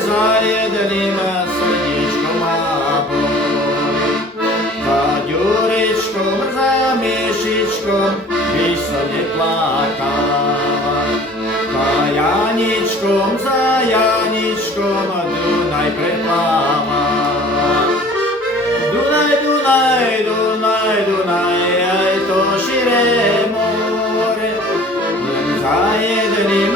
zajedenim srdičkom boli. Za Ďuričkom, za Mišičkom by som neplakala. Za Janičkom, za Janičkom Dunaj prepláva. Dunaj, Dunaj, Dunaj, Dunaj, aj to širé more. Len za jedným